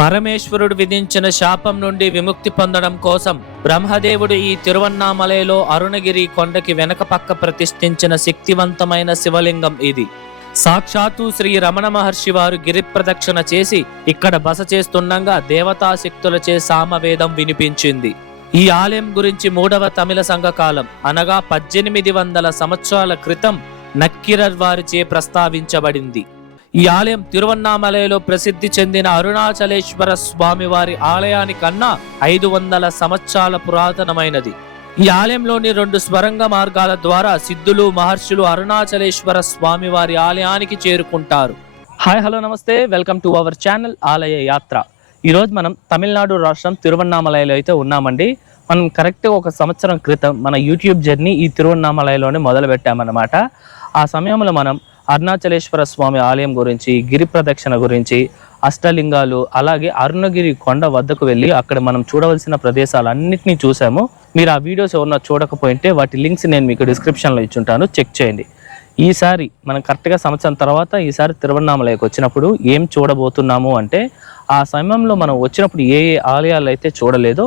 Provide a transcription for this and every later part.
పరమేశ్వరుడు విధించిన శాపం నుండి విముక్తి పొందడం కోసం బ్రహ్మదేవుడు ఈ తిరువన్నామలైలో అరుణగిరి కొండకి వెనక పక్క ప్రతిష్ఠించిన శక్తివంతమైన శివలింగం ఇది. సాక్షాత్తు శ్రీ రమణ మహర్షి వారు గిరి ప్రదక్షిణ చేసి ఇక్కడ బస చేస్తుండగా దేవతాశక్తులచే సామవేదం వినిపించింది. ఈ ఆలయం గురించి 3వ తమిళ సంఘకాలం అనగా 1800 సంవత్సరాల క్రితం నక్కిరర్ వారిచే ప్రస్తావించబడింది. ఈ ఆలయం తిరువన్నామలైలో ప్రసిద్ధి చెందిన అరుణాచలేశ్వర స్వామి వారి ఆలయానికన్నా 500 సంవత్సరాల పురాతనమైనది. ఈ ఆలయంలోని 2 స్వరంగ మార్గాల ద్వారా సిద్ధులు మహర్షులు అరుణాచలేశ్వర స్వామి వారి ఆలయానికి చేరుకుంటారు. హాయ్ హలో నమస్తే, వెల్కమ్ టు అవర్ ఛానల్ ఆలయ యాత్ర. ఈరోజు మనం తమిళనాడు రాష్ట్రం తిరువన్నామలైలో అయితే ఉన్నామండి. మనం కరెక్ట్గా 1 సంవత్సరం క్రితం మన యూట్యూబ్ జర్నీ ఈ తిరువన్నామలైలోనే మొదలు పెట్టామన్నమాట. ఆ సమయంలో మనం అరుణాచలేశ్వర స్వామి ఆలయం గురించి, గిరి ప్రదక్షిణ గురించి, అష్టలింగాలు, అలాగే అరుణగిరి కొండ వద్దకు వెళ్ళి అక్కడ మనం చూడవలసిన ప్రదేశాలన్నింటినీ చూసాము. మీరు ఆ వీడియోస్ ఎవరన్నా చూడకపోయింటే వాటి లింక్స్ నేను మీకు డిస్క్రిప్షన్లో ఇచ్చుంటాను, చెక్ చేయండి. ఈసారి మనం కరెక్ట్గా సంవత్సరం తర్వాత ఈసారి తిరువన్నామలైకి వచ్చినప్పుడు ఏం చూడబోతున్నాము అంటే, ఆ సమయంలో మనం వచ్చినప్పుడు ఏ ఏ ఆలయాలు అయితే చూడలేదో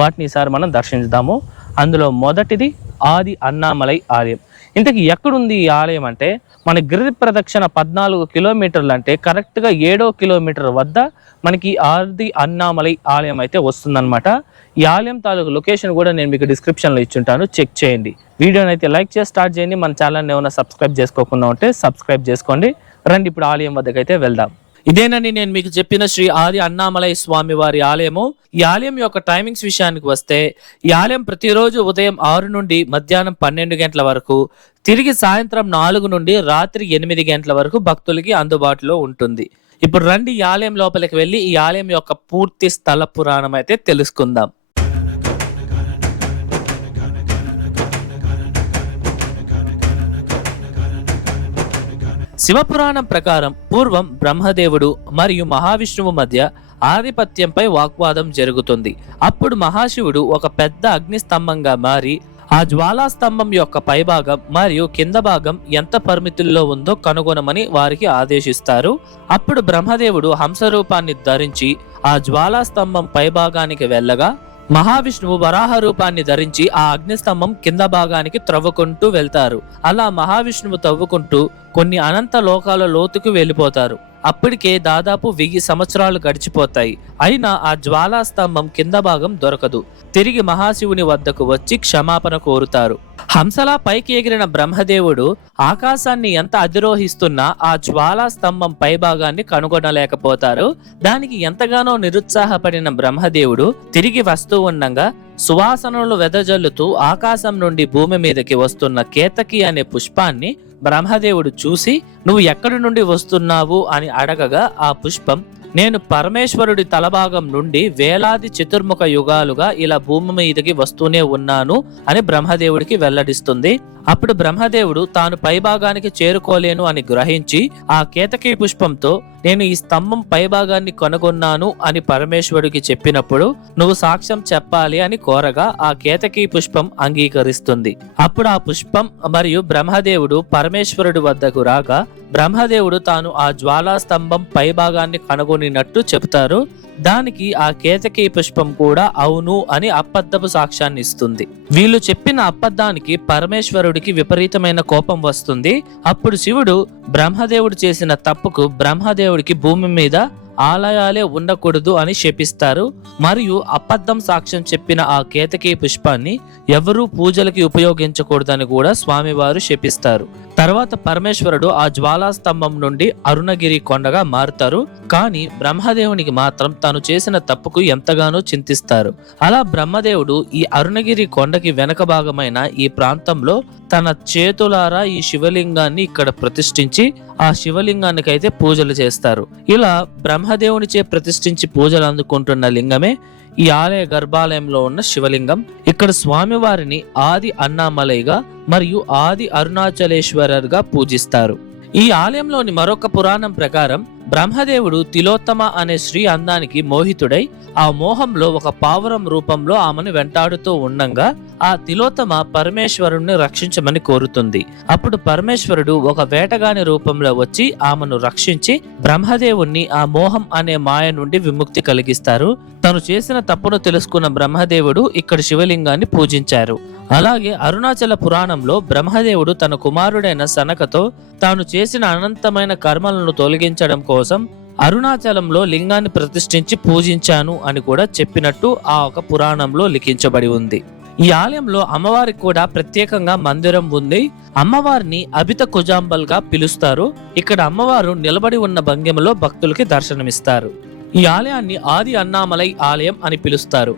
వాటిని ఈసారి మనం దర్శించుదాము. అందులో మొదటిది ఆది అన్నామలై ఆలయం. ఇంతకీ ఎక్కడుంది ఈ ఆలయం అంటే, మన గిరి ప్రదక్షిణ 14 కిలోమీటర్లు అంటే కరెక్ట్గా 7వ కిలోమీటర్ వద్ద మనకి ఆది అన్నామలై ఆలయం అయితే వస్తుందన్నమాట. ఈ ఆలయం తాలూకు లొకేషన్ కూడా నేను మీకు డిస్క్రిప్షన్లో ఇచ్చుంటాను, చెక్ చేయండి. వీడియోని అయితే లైక్ చేసి స్టార్ట్ చేయండి. మన ఛానల్ని ఏమైనా సబ్స్క్రైబ్ చేసుకోకుండా ఉంటే సబ్స్క్రైబ్ చేసుకోండి. రండి ఇప్పుడు ఆలయం వద్దకైతే వెళ్దాం. ఇదేనండి నేను మీకు చెప్పిన శ్రీ ఆది అన్నామలై స్వామి వారి ఆలయము. ఈ ఆలయం యొక్క టైమింగ్స్ విషయానికి వస్తే, ఈ ఆలయం ప్రతిరోజు ఉదయం 6 నుండి మధ్యాహ్నం 12 గంటల వరకు, తిరిగి సాయంత్రం 4 నుండి రాత్రి 8 గంటల వరకు భక్తులకి అందుబాటులో ఉంటుంది. ఇప్పుడు రండి ఈ ఆలయం లోపలికి వెళ్ళి ఈ ఆలయం యొక్క పూర్తి స్థల పురాణం అయితే తెలుసుకుందాం. శివపురాణం ప్రకారం పూర్వం బ్రహ్మదేవుడు మరియు మహావిష్ణువు మధ్య ఆధిపత్యంపై వాగ్వాదం జరుగుతుంది. అప్పుడు మహాశివుడు ఒక పెద్ద అగ్నిస్తంభంగా మారి ఆ జ్వాలా స్తంభం యొక్క పైభాగం మరియు కింద భాగం ఎంత పరిమితుల్లో ఉందో కనుగొనమని వారికి ఆదేశిస్తారు. అప్పుడు బ్రహ్మదేవుడు హంస రూపాన్ని ధరించి ఆ జ్వాలా స్తంభం పైభాగానికి వెళ్ళగా, మహావిష్ణువు వరాహ రూపాన్ని ధరించి ఆ అగ్నిస్తంభం కింద భాగానికి త్రవ్వుకుంటూ వెళ్తారు. అలా మహావిష్ణువు తవ్వుకుంటూ కొన్ని అనంత లోకాల లోతుకు వెళ్ళిపోతారు. అప్పటికే దాదాపు 1000 సంవత్సరాలు గడిచిపోతాయి. అయినా ఆ జ్వాలా స్తంభం కింద భాగం దొరకదు. తిరిగి మహాశివుని వద్దకు వచ్చి క్షమాపణ కోరుతారు. హంసలా పైకి ఎగిరిన బ్రహ్మదేవుడు ఆకాశాన్ని ఎంత అధిరోహిస్తున్నా ఆ జ్వాలా స్తంభం పై భాగాన్ని కనుగొనలేకపోతారు. దానికి ఎంతగానో నిరుత్సాహపడిన బ్రహ్మదేవుడు తిరిగి వస్తూ ఉండగా సువాసనలు వెదజల్లుతూ ఆకాశం నుండి భూమి మీదకి వస్తున్న కేతకి అనే పుష్పాన్ని బ్రహ్మదేవుడు చూసి, నువ్వు ఎక్కడి నుండి వస్తున్నావు అని అడగగా ఆ పుష్పం, నేను పరమేశ్వరుడి తలభాగం నుండి వేలాది చతుర్ముఖ యుగాలుగా ఇలా భూమి మీదకి వస్తూనే ఉన్నాను అని బ్రహ్మదేవుడికి వెల్లడిస్తుంది. అప్పుడు బ్రహ్మదేవుడు తాను పైభాగానికి చేరుకోలేను అని గ్రహించి ఆ కేతకీ పుష్పంతో, నేను ఈ స్తంభం పైభాగాన్ని కనుగొన్నాను అని పరమేశ్వరుడికి చెప్పినప్పుడు నువ్వు సాక్ష్యం చెప్పాలి అని కోరగా ఆ కేతకీ పుష్పం అంగీకరిస్తుంది. అప్పుడు ఆ పుష్పం మరియు బ్రహ్మదేవుడు పరమేశ్వరుడి వద్దకు రాగా బ్రహ్మదేవుడు తాను ఆ జ్వాలా స్తంభం పైభాగాన్ని కనుగొనినట్టు చెబుతారు. దానికి ఆ కేతకీ పుష్పం కూడా అవును అని అబద్ధపు సాక్ష్యాన్ని ఇస్తుంది. వీళ్ళు చెప్పిన అబద్ధానికి పరమేశ్వరుడికి విపరీతమైన కోపం వస్తుంది. అప్పుడు శివుడు బ్రహ్మదేవుడు చేసిన తప్పుకు బ్రహ్మదేవుడికి భూమి మీద ఆలయాలే ఉండకూడదు అని శపిస్తారు. మరియు అబద్ధం సాక్ష్యం చెప్పిన ఆ కేతకీ పుష్పాన్ని ఎవరూ పూజలకి ఉపయోగించకూడదని కూడా స్వామివారు శపిస్తారు. తర్వాత పరమేశ్వరుడు ఆ జ్వాలా స్తంభం నుండి అరుణగిరి కొండగా మారుతారు. కానీ బ్రహ్మదేవునికి మాత్రం తాను చేసిన తప్పుకు ఎంతగానో చింతిస్తారు. అలా బ్రహ్మదేవుడు ఈ అరుణగిరి కొండకి వెనక భాగమైన ఈ ప్రాంతంలో తన చేతులారా ఈ శివలింగాన్ని ఇక్కడ ప్రతిష్ఠించి ఆ శివలింగానికి అయితే పూజలు చేస్తారు. ఇలా బ్రహ్మదేవునిచే ప్రతిష్ఠించి పూజలు అందుకుంటున్న లింగమే ఈ ఆలయ గర్భాలయంలో ఉన్న శివలింగం. ఇక్కడ స్వామివారిని ఆది అన్నామలైగా మరియు ఆది అరుణాచలేశ్వరర్గా పూజిస్తారు. ఈ ఆలయంలోని మరొక పురాణం ప్రకారం బ్రహ్మదేవుడు తిలోత్తమ అనే స్త్రీ అందానికి మోహితుడై ఆ మోహంలో ఒక పావురం రూపంలో ఆమెను వెంటాడుతూ ఉండంగా ఆ తిలోత్తమ పరమేశ్వరుణ్ణి రక్షించమని కోరుతుంది. అప్పుడు పరమేశ్వరుడు ఒక వేటగాని రూపంలో వచ్చి ఆమెను రక్షించి బ్రహ్మదేవుణ్ణి ఆ మోహం అనే మాయ నుండి విముక్తి కలిగిస్తారు. తను చేసిన తప్పును తెలుసుకున్న బ్రహ్మదేవుడు ఇక్కడ శివలింగాన్ని పూజించారు. అలాగే అరుణాచల పురాణంలో బ్రహ్మదేవుడు తన కుమారుడైన సనకతో తాను చేసిన అనంతమైన కర్మలను తొలగించడం కోసం అరుణాచలంలో లింగాన్ని ప్రతిష్ఠించి పూజించాను అని కూడా చెప్పినట్టు ఆ ఒక పురాణంలో లిఖించబడి ఉంది. ఈ ఆలయంలో అమ్మవారికి కూడా ప్రత్యేకంగా మందిరం ఉంది. అమ్మవారిని అభిత కుజాంబల్ గా పిలుస్తారు. ఇక్కడ అమ్మవారు నిలబడి ఉన్న భంగిమలో భక్తులకి దర్శనమిస్తారు. ఈ ఆలయాన్ని ఆది అన్నామలై ఆలయం అని పిలుస్తారు.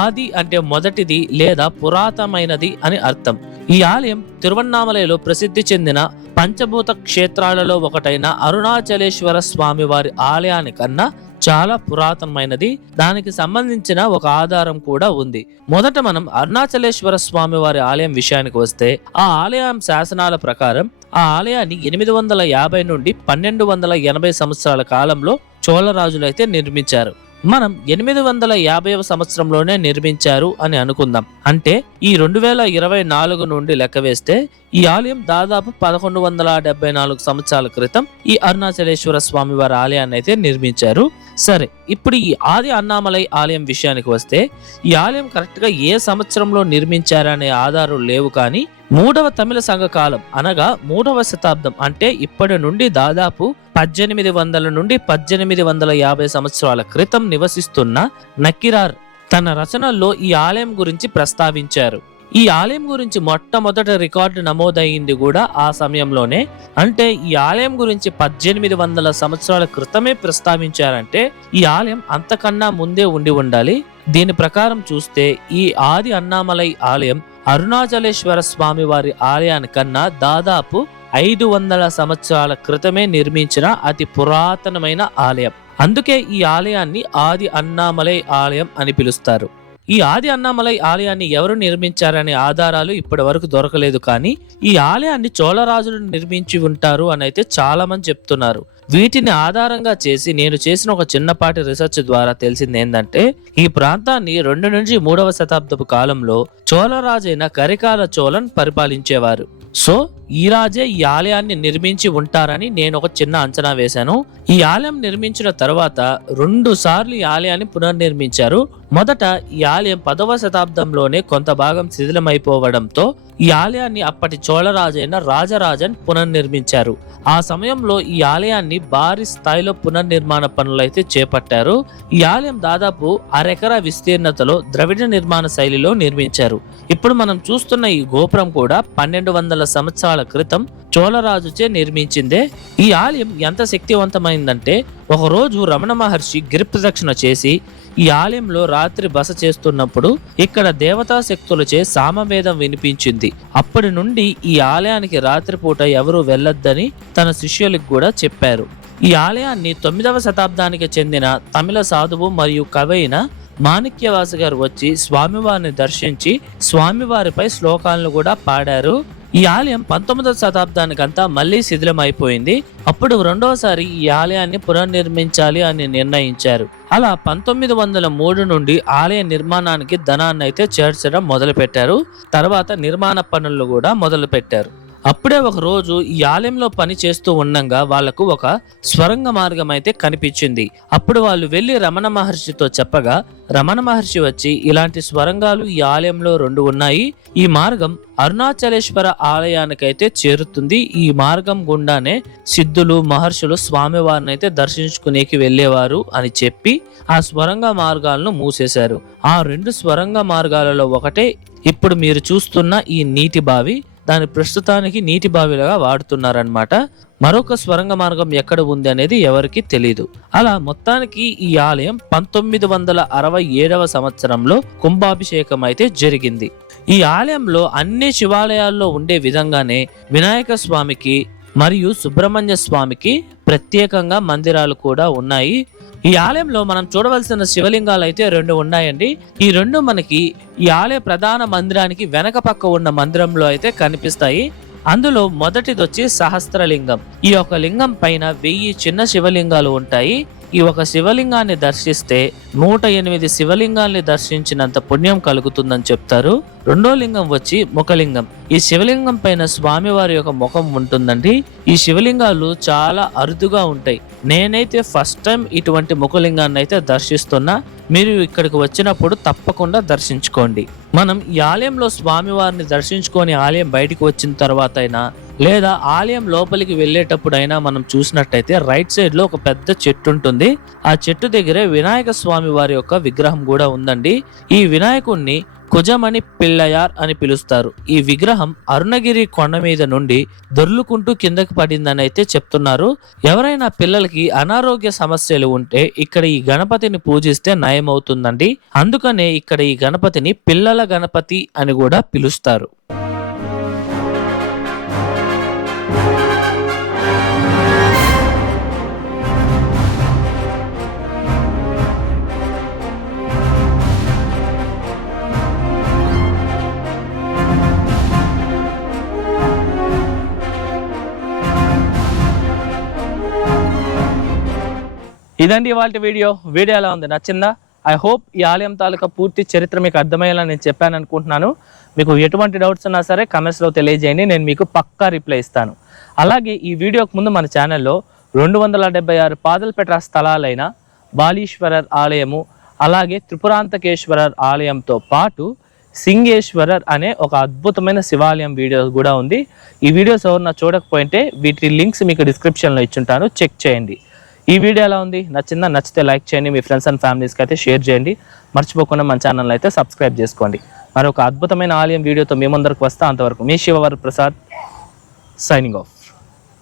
ఆది అంటే మొదటిది లేదా పురాతనమైనది అని అర్థం. ఈ ఆలయం తిరువన్నామలలో ప్రసిద్ధి చెందిన పంచభూత క్షేత్రాలలో ఒకటైన అరుణాచలేశ్వర స్వామి వారి ఆలయానికన్నా చాలా పురాతనమైనది. దానికి సంబంధించిన ఒక ఆధారం కూడా ఉంది. మొదట మనం అరుణాచలేశ్వర స్వామి వారి ఆలయం విషయానికి వస్తే, ఆ ఆలయం శాసనాల ప్రకారం ఆ ఆలయాన్ని 850 నుండి 1280 సంవత్సరాల కాలంలో చోళరాజులైతే నిర్మించారు. మనం 850వ సంవత్సరంలోనే నిర్మించారు అని అనుకుందాం. అంటే ఈ 2024 నుండి లెక్క వేస్తే ఈ ఆలయం దాదాపు 1174 సంవత్సరాల క్రితం ఈ అరుణాచలేశ్వర స్వామి వారి ఆలయాన్ని అయితే నిర్మించారు. సరే, ఇప్పుడు ఈ ఆది అన్నామలై ఆలయం విషయానికి వస్తే, ఈ ఆలయం కరెక్ట్ గా ఏ సంవత్సరంలో నిర్మించారనే ఆధారాలు లేవు. కానీ 3వ తమిళ సంఘ కాలం అనగా 3వ శతాబ్దం అంటే ఇప్పటి నుండి దాదాపు 1800 నుండి 1850 సంవత్సరాల క్రితం నివసిస్తున్న నక్కిరార్ తన రచనల్లో ఈ ఆలయం గురించి ప్రస్తావించారు. ఈ ఆలయం గురించి మొట్టమొదట రికార్డు నమోదైంది కూడా ఆ సమయంలోనే. అంటే ఈ ఆలయం గురించి 1800 సంవత్సరాల క్రితమే ప్రస్తావించారంటే ఈ ఆలయం అంతకన్నా ముందే ఉండి ఉండాలి. దీని ప్రకారం చూస్తే ఈ ఆది అన్నామలై ఆలయం అరుణాచలేశ్వర స్వామి వారి ఆలయానికన్నా దాదాపు 500 సంవత్సరాల క్రితమే నిర్మించిన అతి పురాతనమైన ఆలయం. అందుకే ఈ ఆలయాన్ని ఆది అన్నామలై ఆలయం అని పిలుస్తారు. ఈ ఆది అన్నామలై ఆలయాన్ని ఎవరు నిర్మించారనే ఆధారాలు ఇప్పటి వరకు దొరకలేదు. కానీ ఈ ఆలయాన్ని చోళరాజులు నిర్మించి ఉంటారు అని అయితే చాలా మంది చెప్తున్నారు. వీటిని ఆధారంగా చేసి నేను చేసిన ఒక చిన్నపాటి రీసెర్చ్ ద్వారా తెలిసింది ఏంటంటే, ఈ ప్రాంతాన్ని 2 నుంచి 3వ శతాబ్దపు కాలంలో చోళరాజైన కరికాల చోళన్ పరిపాలించేవారు. సో ఈ రాజే ఈ ఆలయాన్ని నిర్మించి ఉంటారని నేను ఒక చిన్న అంచనా వేశాను. ఈ ఆలయం నిర్మించిన తర్వాత 2 సార్లు ఈ ఆలయాన్ని పునర్నిర్మించారు. మొదట ఈ ఆలయం 10వ శతాబ్దంలోనే కొంత భాగం శిథిలమైపోవడంతో ఈ ఆలయాన్ని అప్పటి చోళరాజైన రాజరాజన్ పునర్నిర్మించారు. ఆ సమయంలో ఈ ఆలయాన్ని భారీ స్థాయిలో పునర్నిర్మాణ పనులైతే చేపట్టారు. ఈ ఆలయం దాదాపు అరెకరా విస్తీర్ణతలో ద్రవిడ నిర్మాణ శైలిలో నిర్మించారు. ఇప్పుడు మనం చూస్తున్న ఈ గోపురం కూడా 1200 సంవత్సరాల క్రితం చోళరాజుచే నిర్మించిందే. ఈ ఆలయం ఎంత శక్తివంతమైందంటే, ఒకరోజు రమణ మహర్షి గిరి ప్రదక్షిణ చేసి ఈ ఆలయంలో రాత్రి బస చేస్తున్నప్పుడు ఇక్కడ దేవతా శక్తులచే సామవేదం వినిపించింది. అప్పటి నుండి ఈ ఆలయానికి రాత్రిపూట ఎవరు వెళ్ళొద్దని తన శిష్యులకు కూడా చెప్పారు. ఈ ఆలయాన్ని 9వ శతాబ్దానికి చెందిన తమిళ సాధువు మరియు కవి అయిన మాణిక్యవాస గారు వచ్చి స్వామివారిని దర్శించి స్వామివారిపై శ్లోకాలను కూడా పాడారు. ఈ ఆలయం 19వ శతాబ్దానికంతా మళ్ళీ శిథిలం అయిపోయింది. అప్పుడు 2వసారి ఈ ఆలయాన్ని పునర్నిర్మించాలి అని నిర్ణయించారు. అలా 1903 నుండి ఆలయ నిర్మాణానికి ధనాన్ని అయితే చేర్చడం మొదలు పెట్టారు. తర్వాత నిర్మాణ పనులు కూడా మొదలు పెట్టారు. అప్పుడే ఒక రోజు ఈ ఆలయంలో పని చేస్తూ ఉండగా వాళ్లకు ఒక స్వరంగ మార్గం అయితే కనిపించింది. అప్పుడు వాళ్ళు వెళ్లి రమణ మహర్షితో చెప్పగా రమణ మహర్షి వచ్చి, ఇలాంటి స్వరంగాలు ఈ ఆలయంలో 2 ఉన్నాయి. ఈ మార్గం అరుణాచలేశ్వర ఆలయానికైతే చేరుతుంది. ఈ మార్గం గుండానే సిద్ధులు మహర్షులు స్వామివారిని అయితే దర్శించుకునేకి వెళ్ళేవారు అని చెప్పి ఆ స్వరంగ మార్గాలను మూసేశారు. ఆ 2 స్వరంగ మార్గాలలో ఒకటే ఇప్పుడు మీరు చూస్తున్న ఈ నీటి బావి. దాని ప్రస్తుతానికి నీటి బావిలుగా వాడుతున్నారనమాట. మరొక స్వరంగ మార్గం ఎక్కడ ఉంది అనేది ఎవరికి తెలియదు. అలా మొత్తానికి ఈ ఆలయం 1967వ సంవత్సరంలో కుంభాభిషేకం అయితే జరిగింది. ఈ ఆలయంలో అన్ని శివాలయాల్లో ఉండే విధంగానే వినాయక స్వామికి మరియు సుబ్రహ్మణ్య స్వామికి ప్రత్యేకంగా మందిరాలు కూడా ఉన్నాయి. ఈ ఆలయంలో మనం చూడవలసిన శివలింగాలు అయితే 2 ఉన్నాయండి. ఈ 2 మనకి ఈ ఆలయ ప్రధాన మందిరానికి వెనక పక్క ఉన్న మందిరంలో అయితే కనిపిస్తాయి. అందులో మొదటిది వచ్చి సహస్రలింగం. ఈ ఒక లింగం పైన 1000 చిన్న శివలింగాలు ఉంటాయి. ఈ ఒక శివలింగాన్ని దర్శిస్తే 108 శివలింగాల్ని దర్శించినంత పుణ్యం కలుగుతుందని చెప్తారు. రెండో లింగం వచ్చి ముఖలింగం. ఈ శివలింగం పైన స్వామివారి యొక్క ముఖం ఉంటుందండి. ఈ శివలింగాలు చాలా అరుదుగా ఉంటాయి. నేనైతే ఫస్ట్ టైం ఇటువంటి ముఖలింగాన్ని అయితే దర్శిస్తున్నా. మీరు ఇక్కడికి వచ్చినప్పుడు తప్పకుండా దర్శించుకోండి. మనం ఈ ఆలయంలో స్వామివారిని దర్శించుకొని ఆలయం బయటికి వచ్చిన తర్వాత అయినా లేదా ఆలయం లోపలికి వెళ్ళేటప్పుడైనా మనం చూసినట్టయితే రైట్ సైడ్ లో ఒక పెద్ద చెట్టు ఉంటుంది. ఆ చెట్టు దగ్గరే వినాయక స్వామి వారి యొక్క విగ్రహం కూడా ఉందండి. ఈ వినాయకుణ్ణి కుజమణి పిల్లయార్ అని పిలుస్తారు. ఈ విగ్రహం అరుణగిరి కొండ మీద నుండి దొర్లుకుంటూ కిందకి పడిందని అయితే చెప్తున్నారు. ఎవరైనా పిల్లలకి అనారోగ్య సమస్యలు ఉంటే ఇక్కడ ఈ గణపతిని పూజిస్తే నయమవుతుందండి. అందుకనే ఇక్కడ ఈ గణపతిని పిల్లల గణపతి అని కూడా పిలుస్తారు. ఇదండి ఇవాళ వీడియో ఎలా ఉంది, నచ్చిందా? ఐ హోప్ ఈ ఆలయం తాలూకా పూర్తి చరిత్ర మీకు అర్థమయ్యేలా నేను చెప్పాను అనుకుంటున్నాను. మీకు ఎటువంటి డౌట్స్ ఉన్నా సరే కమెంట్స్లో తెలియజేయండి, నేను మీకు పక్కా రిప్లై ఇస్తాను. అలాగే ఈ వీడియోకి ముందు మన ఛానల్లో 276 పాదలపెట్ట స్థలాలైన బాలీశ్వరర్ ఆలయము, అలాగే త్రిపురాంతకేశ్వరర్ ఆలయంతో పాటు సింగేశ్వరర్ అనే ఒక అద్భుతమైన శివాలయం వీడియో కూడా ఉంది. ఈ వీడియోస్ ఎవరన్నా చూడకపోయింటే వీటి లింక్స్ మీకు డిస్క్రిప్షన్లో ఇచ్చుంటాను, చెక్ చేయండి. ఈ వీడియో ఎలా ఉంది, నచ్చిందా? నచ్చితే లైక్ చేయండి, మీ ఫ్రెండ్స్ అండ్ ఫ్యామిలీస్కి అయితే షేర్ చేయండి. మర్చిపోకుండా మన ఛానల్ అయితే సబ్స్క్రైబ్ చేసుకోండి. మరొక అద్భుతమైన ఆలయం వీడియోతో మీ ముందరకు వస్తా. అంతవరకు మీ శివవర ప్రసాద్ సైనింగ్ ఆఫ్.